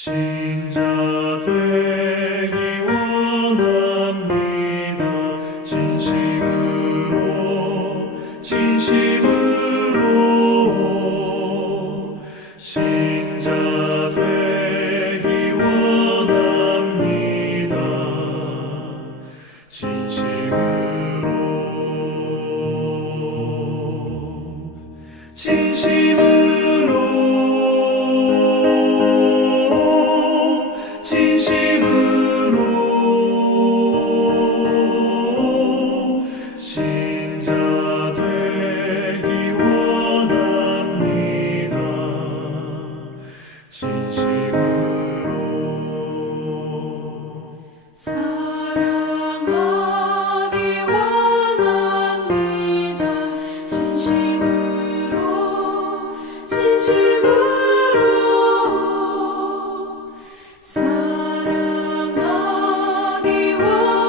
신자 되기 원합니다. 진심으로 신자 되기 원합니다. 진심으로 신자 되기 원합니다. 진심으로 사랑하기 원합니다. 진심으로 사랑하기 원합니다.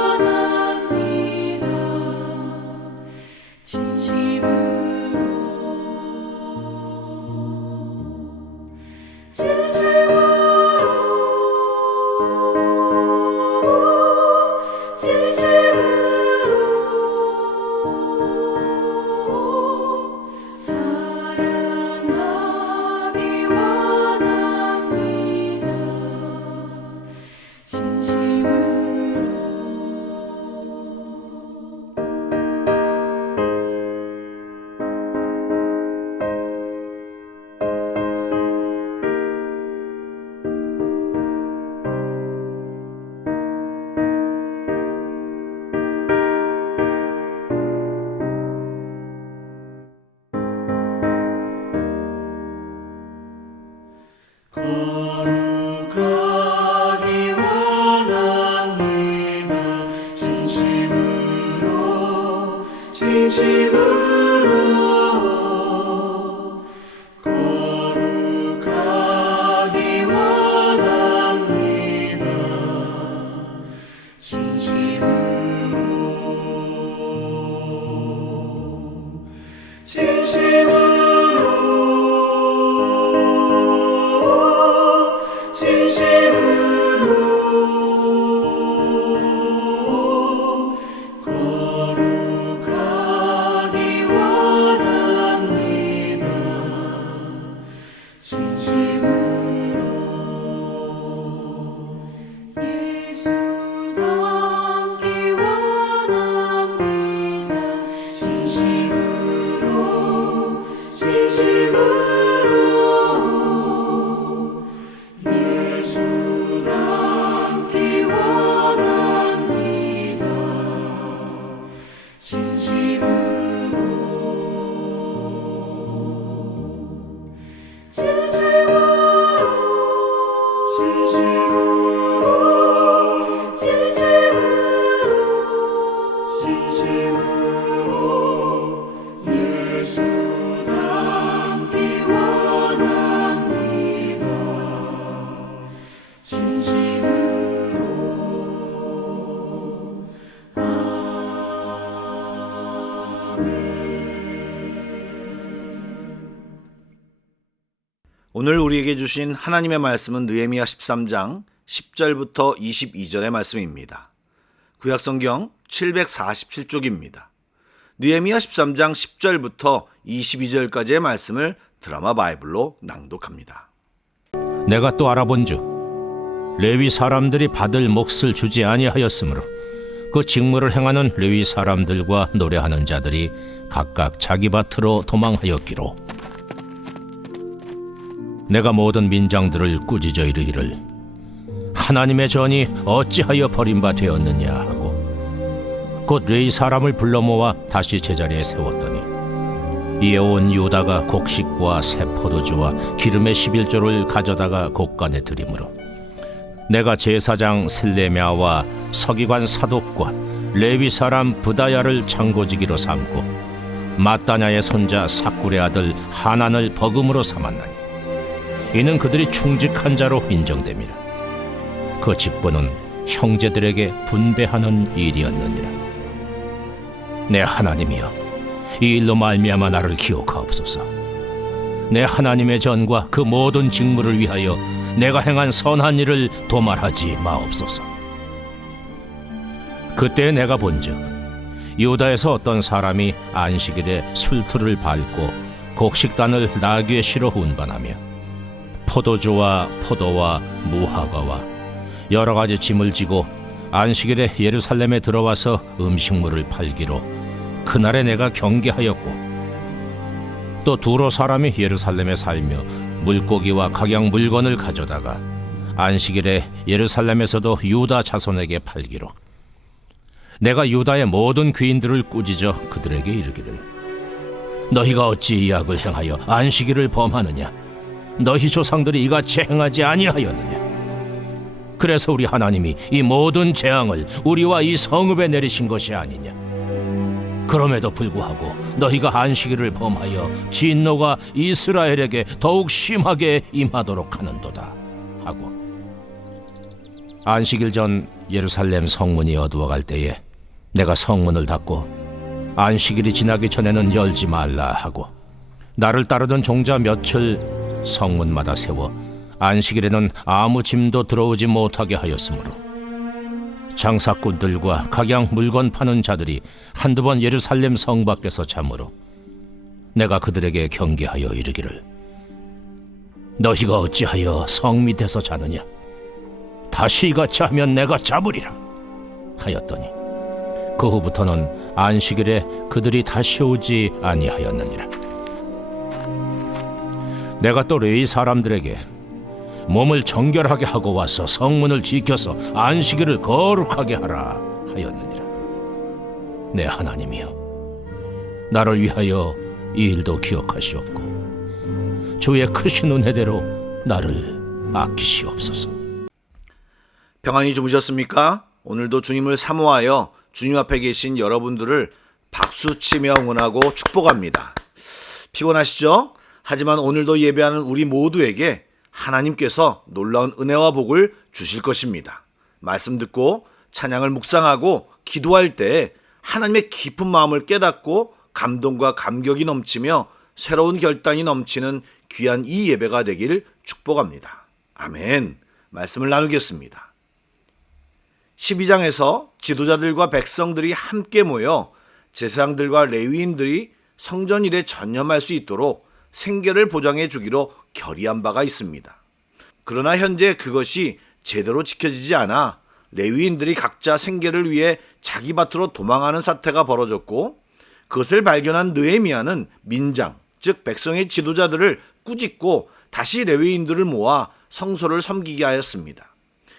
사랑하기 원합니다. 거룩하기 원합니다. 진심으로 거룩하기 원합니다. 거룩하기 원합니다. 진심으로 예수 닮기 원합니다. 진심으로 예수 닮기 원합니다. 진심으로 예수 닮기 원합니다. 진심으로 오늘 우리에게 주신 하나님의 말씀은 느헤미야 13장 10절부터 22절의 말씀입니다. 구약성경 747쪽입니다. 느헤미야 13장 10절부터 22절까지의 말씀을 드라마 바이블로 낭독합니다. 내가 또 알아본즉 레위 사람들이 받을 몫을 주지 아니하였으므로 그 직무를 행하는 레위 사람들과 노래하는 자들이 각각 자기 밭으로 도망하였기로 내가 모든 민장들을 꾸짖어 이르기를 하나님의 전이 어찌하여 버림바 되었느냐 하고 곧 레위 사람을 불러 모아 다시 제자리에 세웠더니 이에 온 유다가 곡식과 새 포도주와 기름의 11조를 가져다가 곡간에 드리므로 내가 제사장 셀레미야와 서기관 사독과 레위 사람 부다야를 창고지기로 삼고 마따냐의 손자 삭굴의 아들 하난을 버금으로 삼았나니 이는 그들이 충직한 자로 인정됨이라. 그 직분은 형제들에게 분배하는 일이었느니라. 내 하나님이여, 이 일로 말미암아 나를 기억하옵소서. 내 하나님의 전과 그 모든 직무를 위하여 내가 행한 선한 일을 도말하지 마옵소서. 그때 내가 본즉 유다에서 어떤 사람이 안식일에 술틀을 밟고 곡식단을 나귀에 실어 운반하며 포도주와 포도와 무화과와 여러 가지 짐을 지고 안식일에 예루살렘에 들어와서 음식물을 팔기로 그날에 내가 경계하였고, 또 두로 사람이 예루살렘에 살며 물고기와 각양 물건을 가져다가 안식일에 예루살렘에서도 유다 자손에게 팔기로 내가 유다의 모든 귀인들을 꾸짖어 그들에게 이르기를, 너희가 어찌 이 악을 행하여 안식일을 범하느냐? 너희 조상들이 이같이 행하지 아니하였느냐? 그래서 우리 하나님이 이 모든 재앙을 우리와 이 성읍에 내리신 것이 아니냐? 그럼에도 불구하고 너희가 안식일을 범하여 진노가 이스라엘에게 더욱 심하게 임하도록 하는도다 하고, 안식일 전 예루살렘 성문이 어두워갈 때에 내가 성문을 닫고 안식일이 지나기 전에는 열지 말라 하고, 나를 따르던 종자 며칠 성문마다 세워 안식일에는 아무 짐도 들어오지 못하게 하였으므로 장사꾼들과 각양 물건 파는 자들이 한두 번 예루살렘 성 밖에서 자므로 내가 그들에게 경계하여 이르기를, 너희가 어찌하여 성 밑에서 자느냐? 다시 이같이 하면 내가 잡으리라 하였더니 그 후부터는 안식일에 그들이 다시 오지 아니하였느니라. 내가 또 레위 사람들에게 몸을 정결하게 하고 와서 성문을 지켜서 안식일을 거룩하게 하라 하였느니라. 내 하나님이여, 나를 위하여 이 일도 기억하시옵고 주의 크신 은혜대로 나를 아끼시옵소서. 평안히 주무셨습니까? 오늘도 주님을 사모하여 주님 앞에 계신 여러분들을 박수치며 응원하고 축복합니다. 피곤하시죠? 하지만 오늘도 예배하는 우리 모두에게 하나님께서 놀라운 은혜와 복을 주실 것입니다. 말씀 듣고 찬양을 묵상하고 기도할 때 하나님의 깊은 마음을 깨닫고 감동과 감격이 넘치며 새로운 결단이 넘치는 귀한 이 예배가 되길 축복합니다. 아멘. 말씀을 나누겠습니다. 12장에서 지도자들과 백성들이 함께 모여 제사장들과 레위인들이 성전 일에 전념할 수 있도록 생계를 보장해 주기로 결의한 바가 있습니다. 그러나 현재 그것이 제대로 지켜지지 않아 레위인들이 각자 생계를 위해 자기 밭으로 도망하는 사태가 벌어졌고, 그것을 발견한 느헤미야는 민장, 즉 백성의 지도자들을 꾸짖고 다시 레위인들을 모아 성소를 섬기게 하였습니다.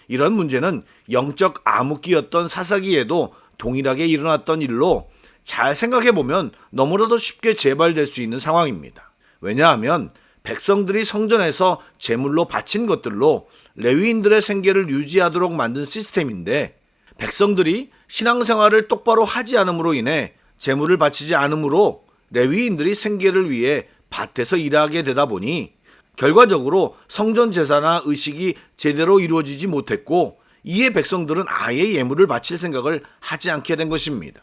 이런 문제는 영적 암흑기였던 사사기에도 동일하게 일어났던 일로 잘 생각해보면 너무나도 쉽게 재발될 수 있는 상황입니다. 왜냐하면 백성들이 성전에서 제물로 바친 것들로 레위인들의 생계를 유지하도록 만든 시스템인데, 백성들이 신앙생활을 똑바로 하지 않음으로 인해 제물을 바치지 않으므로 레위인들이 생계를 위해 밭에서 일하게 되다 보니 결과적으로 성전 제사나 의식이 제대로 이루어지지 못했고, 이에 백성들은 아예 예물을 바칠 생각을 하지 않게 된 것입니다.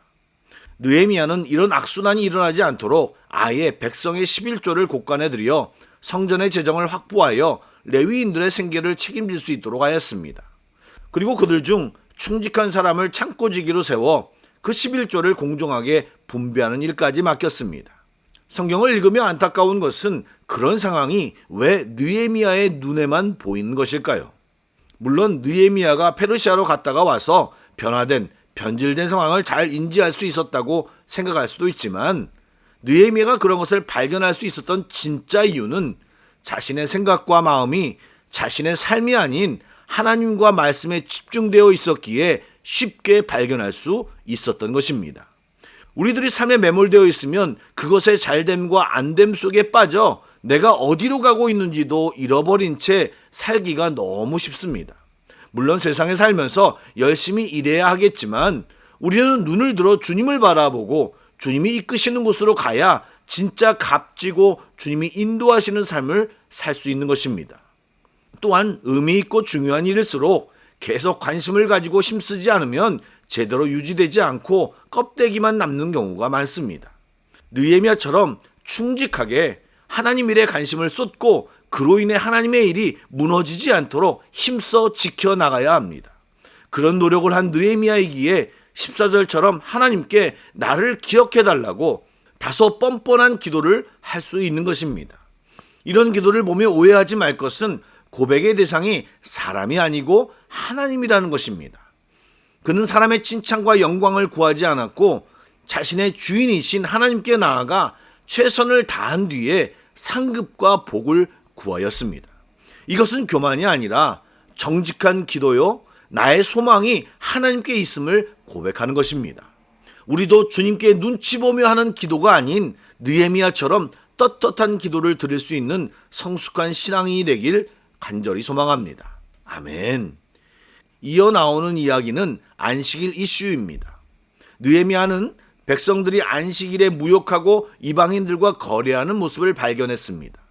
느헤미야는 이런 악순환이 일어나지 않도록 아예 백성의 11조를 곳간에 들여 성전의 재정을 확보하여 레위인들의 생계를 책임질 수 있도록 하였습니다. 그리고 그들 중 충직한 사람을 창고지기로 세워 그 11조를 공정하게 분배하는 일까지 맡겼습니다. 성경을 읽으며 안타까운 것은 그런 상황이 왜 느헤미야의 눈에만 보이는 것일까요? 물론 느헤미야가 페르시아로 갔다가 와서 변화된 변질된 상황을 잘 인지할 수 있었다고 생각할 수도 있지만, 느헤미야가 그런 것을 발견할 수 있었던 진짜 이유는 자신의 생각과 마음이 자신의 삶이 아닌 하나님과 말씀에 집중되어 있었기에 쉽게 발견할 수 있었던 것입니다. 우리들이 삶에 매몰되어 있으면 그것의 잘됨과 안됨 속에 빠져 내가 어디로 가고 있는지도 잃어버린 채 살기가 너무 쉽습니다. 물론 세상에 살면서 열심히 일해야 하겠지만 우리는 눈을 들어 주님을 바라보고 주님이 이끄시는 곳으로 가야 진짜 값지고 주님이 인도하시는 삶을 살 수 있는 것입니다. 또한 의미 있고 중요한 일일수록 계속 관심을 가지고 힘쓰지 않으면 제대로 유지되지 않고 껍데기만 남는 경우가 많습니다. 느헤미야처럼 충직하게 하나님 일에 관심을 쏟고 그로 인해 하나님의 일이 무너지지 않도록 힘써 지켜나가야 합니다. 그런 노력을 한 느헤미야이기에 14절처럼 하나님께 나를 기억해달라고 다소 뻔뻔한 기도를 할 수 있는 것입니다. 이런 기도를 보며 오해하지 말 것은 고백의 대상이 사람이 아니고 하나님이라는 것입니다. 그는 사람의 칭찬과 영광을 구하지 않았고 자신의 주인이신 하나님께 나아가 최선을 다한 뒤에 상급과 복을 구하였습니다. 이것은 교만이 아니라 정직한 기도요, 나의 소망이 하나님께 있음을 고백하는 것입니다. 우리도 주님께 눈치 보며 하는 기도가 아닌 느헤미야처럼 떳떳한 기도를 드릴 수 있는 성숙한 신앙인이 되길 간절히 소망합니다. 아멘. 이어 나오는 이야기는 안식일 이슈입니다. 느헤미야는 백성들이 안식일에 무욕하고 이방인들과 거래하는 모습을 발견했습니다.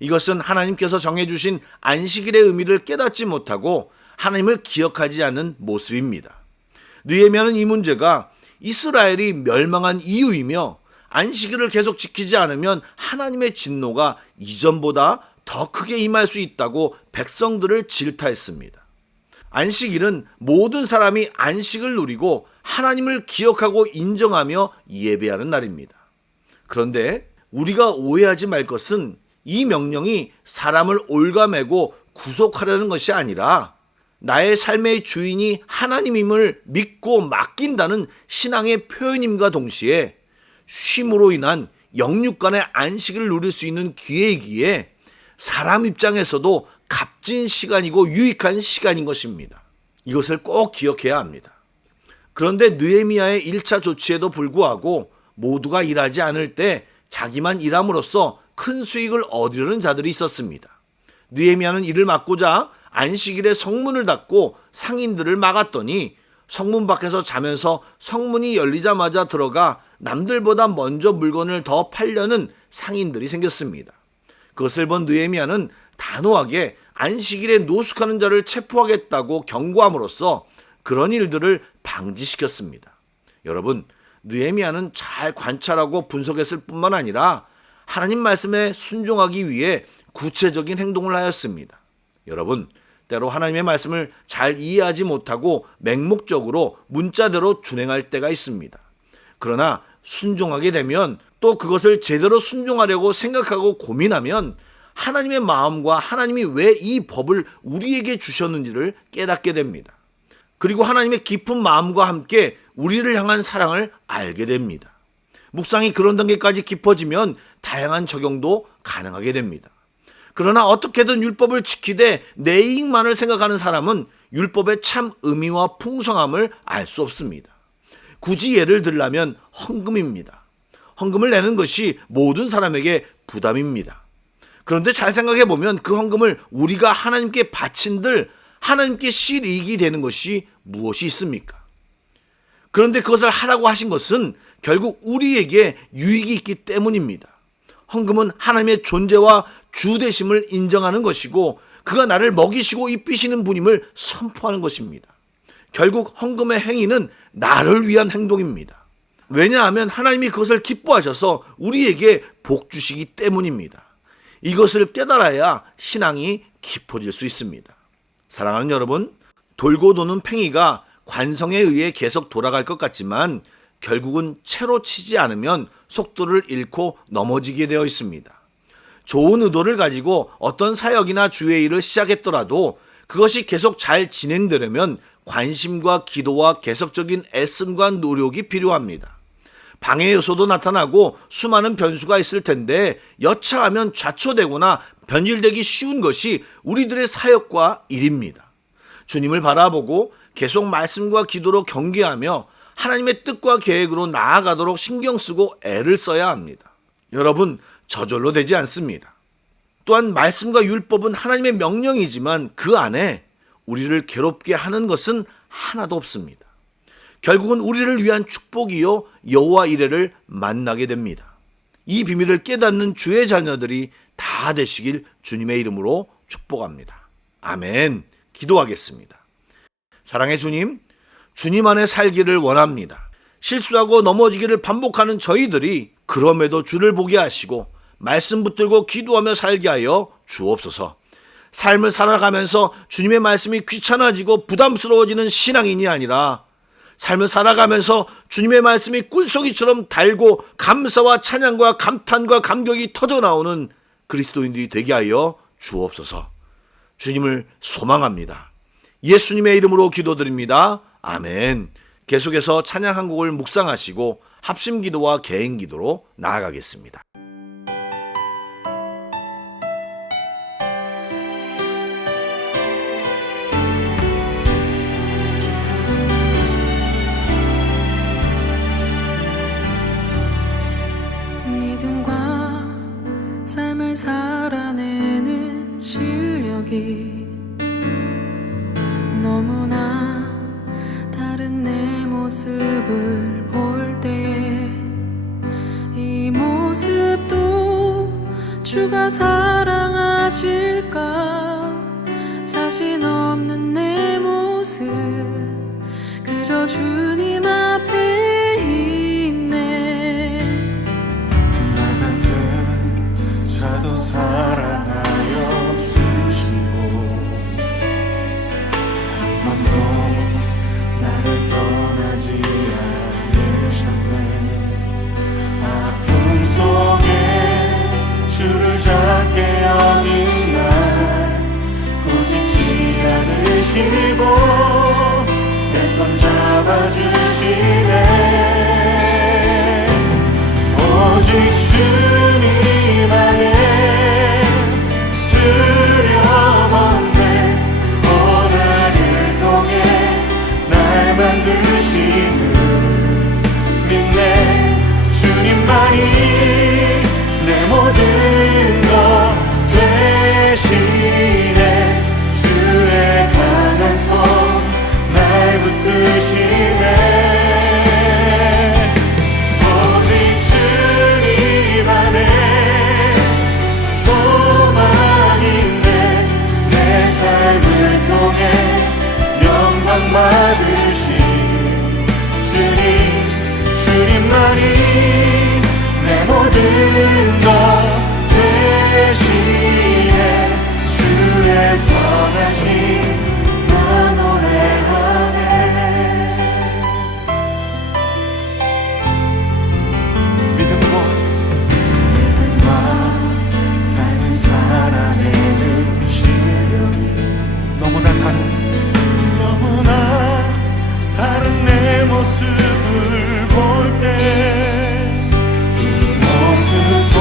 이것은 하나님께서 정해주신 안식일의 의미를 깨닫지 못하고 하나님을 기억하지 않는 모습입니다. 느헤미야는 이 문제가 이스라엘이 멸망한 이유이며 안식일을 계속 지키지 않으면 하나님의 진노가 이전보다 더 크게 임할 수 있다고 백성들을 질타했습니다. 안식일은 모든 사람이 안식을 누리고 하나님을 기억하고 인정하며 예배하는 날입니다. 그런데 우리가 오해하지 말 것은 이 명령이 사람을 올가매고 구속하려는 것이 아니라 나의 삶의 주인이 하나님임을 믿고 맡긴다는 신앙의 표현임과 동시에 쉼으로 인한 영육간의 안식을 누릴 수 있는 기회이기에 사람 입장에서도 값진 시간이고 유익한 시간인 것입니다. 이것을 꼭 기억해야 합니다. 그런데 느헤미야의 1차 조치에도 불구하고 모두가 일하지 않을 때 자기만 일함으로써 큰 수익을 얻으려는 자들이 있었습니다. 느헤미야는 이를 막고자 안식일에 성문을 닫고 상인들을 막았더니 성문 밖에서 자면서 성문이 열리자마자 들어가 남들보다 먼저 물건을 더 팔려는 상인들이 생겼습니다. 그것을 본 느헤미야는 단호하게 안식일에 노숙하는 자를 체포하겠다고 경고함으로써 그런 일들을 방지시켰습니다. 여러분, 느헤미야는 잘 관찰하고 분석했을 뿐만 아니라 하나님 말씀에 순종하기 위해 구체적인 행동을 하였습니다. 여러분, 때로 하나님의 말씀을 잘 이해하지 못하고 맹목적으로 문자대로 준행할 때가 있습니다. 그러나 순종하게 되면 또 그것을 제대로 순종하려고 생각하고 고민하면 하나님의 마음과 하나님이 왜 이 법을 우리에게 주셨는지를 깨닫게 됩니다. 그리고 하나님의 깊은 마음과 함께 우리를 향한 사랑을 알게 됩니다. 묵상이 그런 단계까지 깊어지면 다양한 적용도 가능하게 됩니다. 그러나 어떻게든 율법을 지키되 내 이익만을 생각하는 사람은 율법의 참 의미와 풍성함을 알 수 없습니다. 굳이 예를 들라면 헌금입니다. 헌금을 내는 것이 모든 사람에게 부담입니다. 그런데 잘 생각해 보면 그 헌금을 우리가 하나님께 바친들 하나님께 실이익이 되는 것이 무엇이 있습니까? 그런데 그것을 하라고 하신 것은 결국 우리에게 유익이 있기 때문입니다. 헌금은 하나님의 존재와 주되심을 인정하는 것이고 그가 나를 먹이시고 입히시는 분임을 선포하는 것입니다. 결국 헌금의 행위는 나를 위한 행동입니다. 왜냐하면 하나님이 그것을 기뻐하셔서 우리에게 복 주시기 때문입니다. 이것을 깨달아야 신앙이 깊어질 수 있습니다. 사랑하는 여러분, 돌고 도는 팽이가 관성에 의해 계속 돌아갈 것 같지만 결국은 채로 치지 않으면 속도를 잃고 넘어지게 되어 있습니다. 좋은 의도를 가지고 어떤 사역이나 주의 일을 시작했더라도 그것이 계속 잘 진행되려면 관심과 기도와 계속적인 애씀과 노력이 필요합니다. 방해 요소도 나타나고 수많은 변수가 있을 텐데 여차하면 좌초되거나 변질되기 쉬운 것이 우리들의 사역과 일입니다. 주님을 바라보고 계속 말씀과 기도로 경계하며 하나님의 뜻과 계획으로 나아가도록 신경 쓰고 애를 써야 합니다. 여러분, 저절로 되지 않습니다. 또한 말씀과 율법은 하나님의 명령이지만 그 안에 우리를 괴롭게 하는 것은 하나도 없습니다. 결국은 우리를 위한 축복이요 여호와 이레를 만나게 됩니다. 이 비밀을 깨닫는 주의 자녀들이 다 되시길 주님의 이름으로 축복합니다. 아멘. 기도하겠습니다. 사랑의 주님, 주님 안에 살기를 원합니다. 실수하고 넘어지기를 반복하는 저희들이 그럼에도 주를 보게 하시고 말씀 붙들고 기도하며 살게 하여 주옵소서. 삶을 살아가면서 주님의 말씀이 귀찮아지고 부담스러워지는 신앙인이 아니라 삶을 살아가면서 주님의 말씀이 꿀송이처럼 달고 감사와 찬양과 감탄과 감격이 터져나오는 그리스도인들이 되게 하여 주옵소서. 주님을 소망합니다. 예수님의 이름으로 기도드립니다. 아멘. 계속해서 찬양 한 곡을 묵상하시고 합심기도와 개인기도로 나아가겠습니다. 믿음과 삶을 살아내는 실력이 너무나 다른 내 모습을 볼 때에 이 모습도 주가 사랑하실까? 자신 없는 내 모습 그저 주님 앞에 있네. 나 같은 자도 사랑하여 주시고 한 번도 나를 떠나지 않으셨네. 아픔 속에 주를 작게 여긴 날 꾸짖지 않으시고 내 손 잡아주시네. 오직 주님 안에 두려움 없네. 고난을 통해 날 만드심을 믿네. 주님만이 내 모든 것 되시네. 주의 강한 손 날 붙드시네. 오직 주님 안에 소망있네. 내 삶을 통해 영광 받으신 주님만이 내 모든 것 되시네. 주의 선하심 나 노래하네. 믿음과 삶을 살아내는 실력이 너무나 다른 내 모습을 볼 때 이 모습도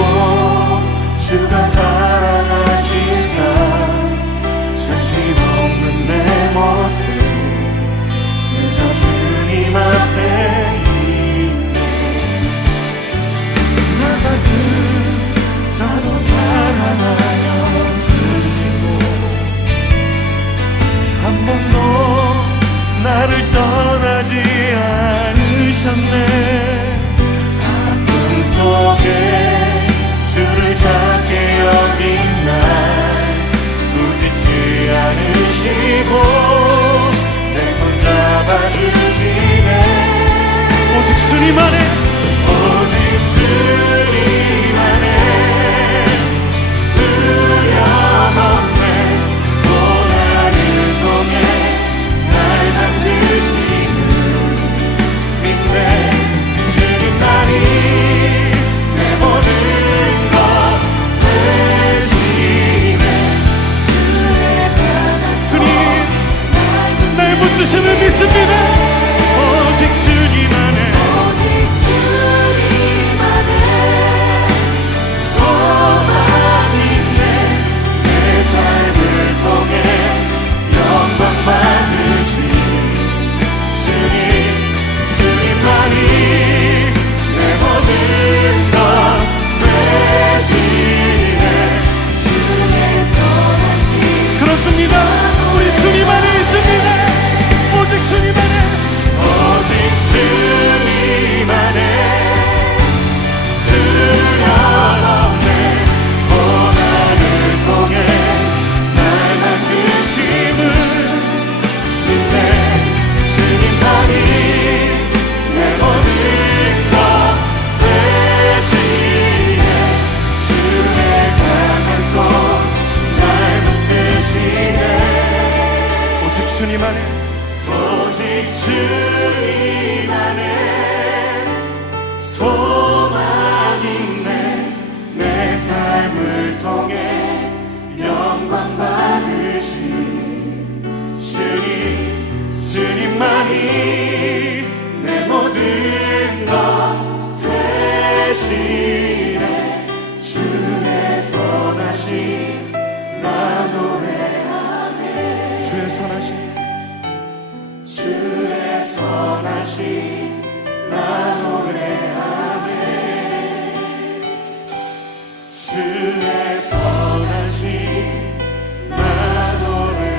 주님 안에 소망 있네. 내 삶을 통해 영광 받으신 주님만이 내 모든 것 대신에 주의 선하심 나 노래하네. 주의 선하심 나 노래하네. 주의 선하심 나 노래하네.